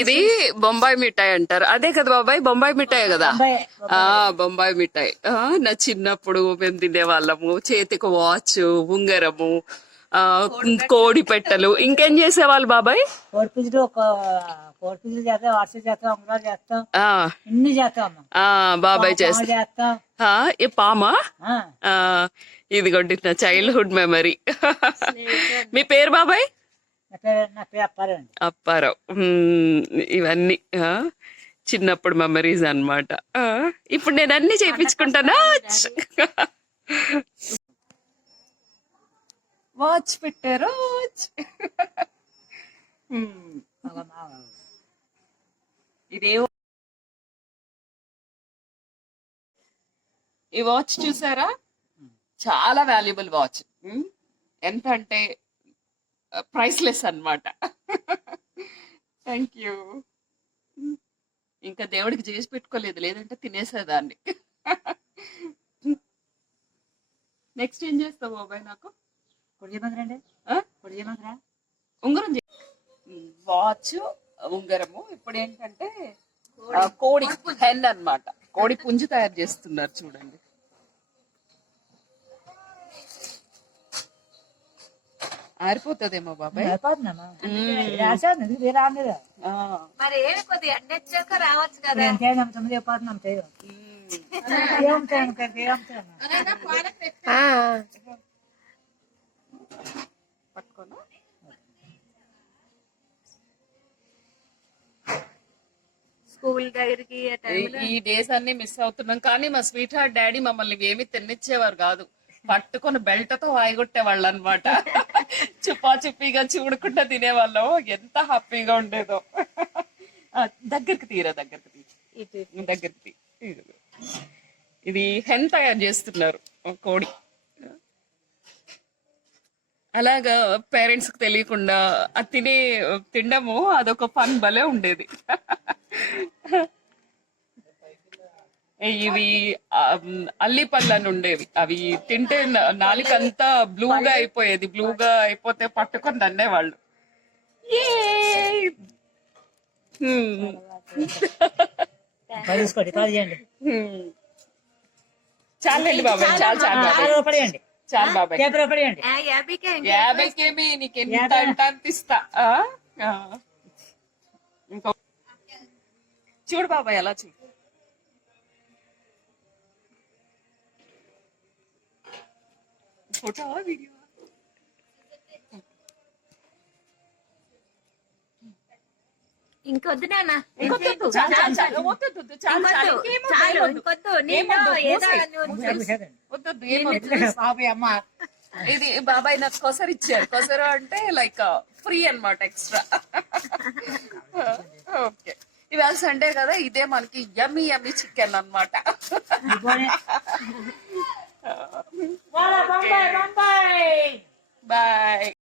ఇది బొంబాయి మిఠాయి అంటారు. అదే కదా బాబాయ్, బొంబాయి మిఠాయి కదా. బొంబాయి మిఠాయి. నా చిన్నప్పుడు మేము తినేవాళ్ళము. చేతికి వాచ్, ఉంగరము, కోడి పెట్టలు. ఇంకేం చేసేవాళ్ళు బాబాయ్? బాబాయ్ చేస్తా. పామా? ఇదిగోండి నా చైల్డ్హుడ్ మెమరీ. మీ పేరు బాబాయ్? అప్పారావు. ఇవన్నీ చిన్నప్పుడు మెమరీస్ అన్నమాట. ఇప్పుడు నేను అన్ని చేయించుకుంటానా? వాచ్ పెట్టారు. ఇదే ఈ వాచ్ చూసారా? చాలా వాల్యుబుల్ వాచ్. ఎంత అంటే ప్రైస్లెస్ అన్నమాట. Thank you. ఇంకా దేవుడికి చేసి పెట్టుకోలేదు, లేదంటే తినేసేదాన్ని. నెక్స్ట్ ఏం చేస్తావు బాబాయ్? నాకు ఉంగరం, వాచ్, ఉంగరము. ఇప్పుడు ఏంటంటే కోడి హెన్ అన్నమాట. కోడి పుంజు తయారు చేస్తున్నారు చూడండి. ఆరిపోతుందేమో బాబాయ్. రావచ్చు కదా. పట్టుకోనా? స్కూల్ దగ్గరికి ఈ డేస్ అన్ని మిస్ అవుతున్నాం. కానీ మా స్వీట్ హార్ట్ డాడీ మమ్మల్ని ఏమి తినిచ్చేవారు కాదు. పట్టుకొని బెల్ట్తో వాయిగొట్టేవాళ్ళు అనమాట. చుప్పా చుప్పిగా చూడకుండా తినేవాళ్ళం. ఎంత హ్యాపీగా ఉండేదో. దగ్గరికి తీరా, దగ్గరికి తీ. ఇది హెన్ తయారు చేస్తున్నారు, కోడి. అలాగా పేరెంట్స్ కి తెలియకుండా అది తినడము అదొక ఫన్ భలే ఉండేది. ఇవి అల్లిపళ్ళు అని ఉండేవి. అవి తింటే నాలికంతా బ్లూగా అయిపోయేది. బ్లూగా అయిపోతే పట్టుకొని తన్నేవాళ్ళు. చాలండి బాబాయ్, చాలు బాబాయ్. 50 నీకు ఎంత అంత ఇస్తా. ఇంకో చూడు బాబాయ్, ఎలా చూడు. ఫోటో వీడియో ఇంకొద్దు నాన్న, ఇది బాబాయ్ నాకు కొసరు ఇచ్చారు. కొసరు అంటే లైక్ ఫ్రీ అన్నమాట, ఎక్స్ట్రా. ఓకే, ఇవాళ సండే కదా, ఇదే మనకి యమ్మీ చికెన్ అన్నమాట. బాయ్.